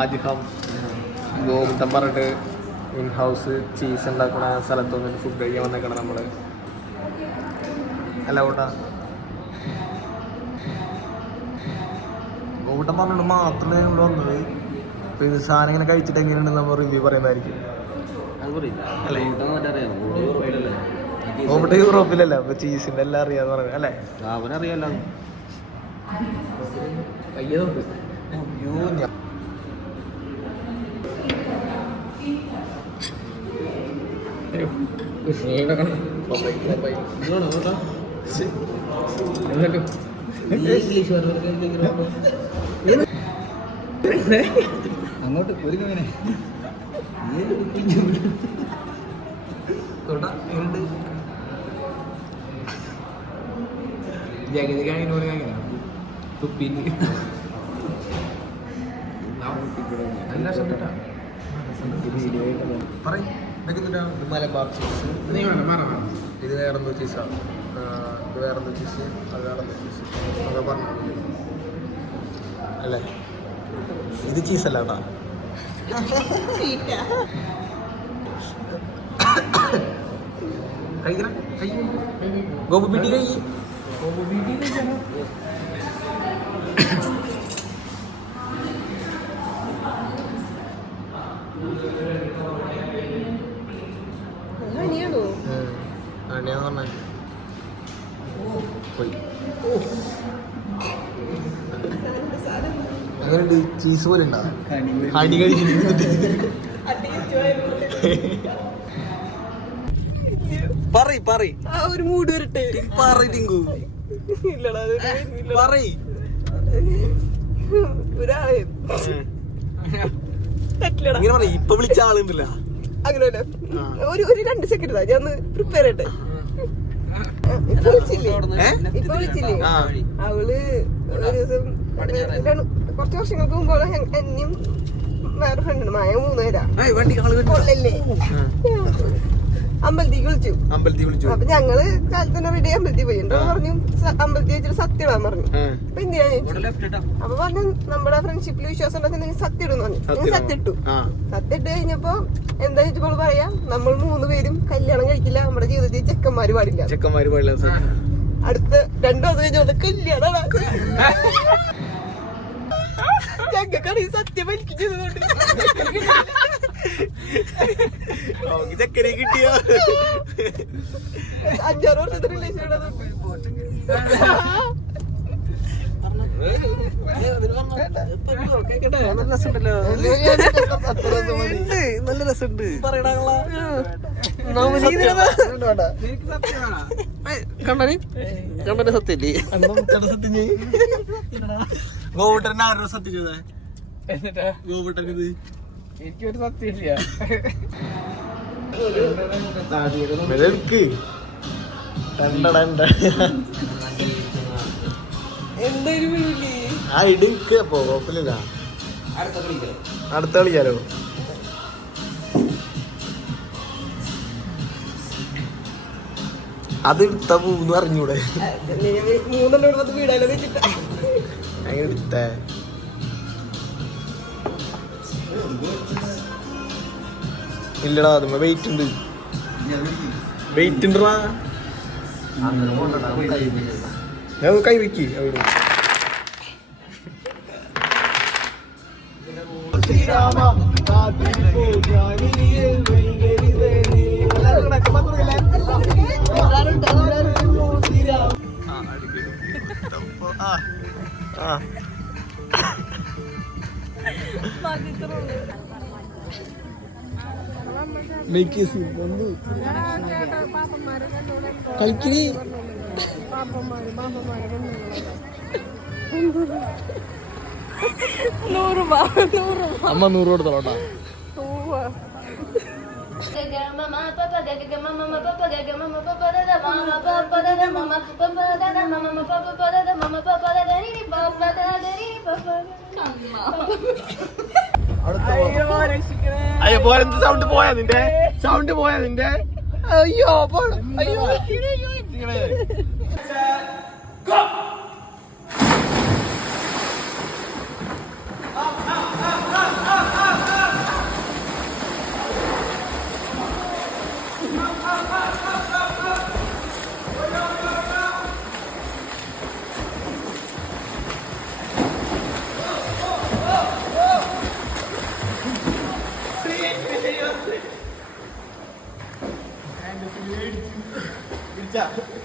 ആജിഹം ഗോവിന്ദൻ പറഞ്ഞിട്ട് in house cheese ഉണ്ടാക്കുന്ന സ്ഥലത്ത് വന്നിട്ട് ഫുഡ് കഴിക്കാൻ വന്നേക്കണം നമ്മൾ. അല്ല കൂട്ടാ ഗോവിന്ദൻ പറഞ്ഞിട്ട് മാത്രമേ ഇവിടെ വന്നത്. അപ്പോൾ ഇത് സാധനം ഇങ്ങനെ കഴിച്ചിട്ട് എങ്ങനെയുണ്ടെന്ന് നമ്മൾ റിവ്യൂ പറയുന്നതായിരിക്കും. ഗോവിന്ദൻ യൂറോപ്പിലല്ല, അപ്പോൾ ചീസിൻ്റെ എല്ലാം അറിയാന്ന് പറയുന്നത് അല്ലേ? അവനറിയാലോ. അങ്ങോട്ട് ഒരുങ്ങനെ തുപ്പിന് മലബാർ ചീസ്. ഇത് വേറെന്തോ ചീസാണ്, ഇത് വേറെന്തോ ചീസ്, അത് വേറെന്തോ ചീസ് അതൊക്കെ പറഞ്ഞു അല്ലേ? ഇത് ചീസല്ല കേട്ടോ. കഴിക്കണം ഗോപു ബീട്ടി കഴി. അങ്ങനെയുണ്ട് ചീസ് പോലെ ഉണ്ടാ ഹണി കഴിച്ചിട്ട് ഒരു മൂട് വരട്ടെ ടിങ്കു ഇങ്ങനെ ഇപ്പൊ വിളിച്ച ആളുണ്ടല്ല അങ്ങനെ ഒരു 2 സെക്കൻഡ് ഞാൻ ഒന്ന് പ്രിപ്പയർ ചെയ്യട്ടെ. ഇപ്പൊ വിളിച്ചില്ലേ അവള് ഒരു ദിവസം കുറച്ച് വർഷങ്ങൾക്ക് മുമ്പ് എന്നെയും വേറെ ഫ്രണ്ടുണ്ട് മായ 3 പേരാ കൊള്ളല്ലേ അമ്പലത്തേക്ക് വിളിച്ചു. അപ്പൊ ഞങ്ങള് കാലത്ത് തന്നെ റെഡി അമ്പലത്തിൽ പോയി. എന്നോട് പറഞ്ഞു അമ്പലത്തിൽ വെച്ചിട്ട് സത്യം ഇടാൻ പറഞ്ഞു. അപ്പൊ എന്തിനാ അപ്പൊ പറഞ്ഞു നമ്മുടെ ഫ്രണ്ട്ഷിപ്പിൽ വിശ്വാസം ഉണ്ടെങ്കിൽ സത്യം ഇടുന്നു പറഞ്ഞു. സത്യം ഇട്ടു കഴിഞ്ഞപ്പോ എന്താ ചോദിച്ചപ്പോൾ പറയാ നമ്മൾ 3 പേരും കല്യാണം കഴിക്കില്ല, നമ്മുടെ ജീവിതത്തിൽ ചെക്കന്മാര് പാടില്ല. അടുത്ത 2 ദിവസം കഴിഞ്ഞോണ്ട് കല്യാണം ഞങ്ങൾക്കാണ് ഈ സത്യം വലിക്കുന്നത്. ചക്കര കിട്ടിയ 5-6 വർഷത്തെ റിലേഷൻ നല്ല രസമുണ്ട്. കണ്ടനെ സത്യല്ലേ ഗോപുട്ടനെ ആരോ സത്യം ചെയ്തേ എന്നിട്ടാ ഗോപുട്ടൻ ഇത് എനിക്കൊരു സത്യമില്ല. ആ ഇടുക്ക് കുഴപ്പമില്ല, അടുത്ത കളിക്കാലോ. അത് എടുത്ത 3 അറിഞ്ഞൂടെ അങ്ങനെ എടുത്തേ ഇല്ലടാ. അതുമ്പോ വെയിറ്റ് ഉണ്ട് ഞാൻ കൈ വെക്കി അവിടെ. കളിക്കിനി അമ്മ 100 കൊടുത്തോട്ടാ. അയ്യോ പോലെ സൗണ്ട് പോയാ നിന്റെ അയ്യോ അയ്യോ പിടിച്ചാ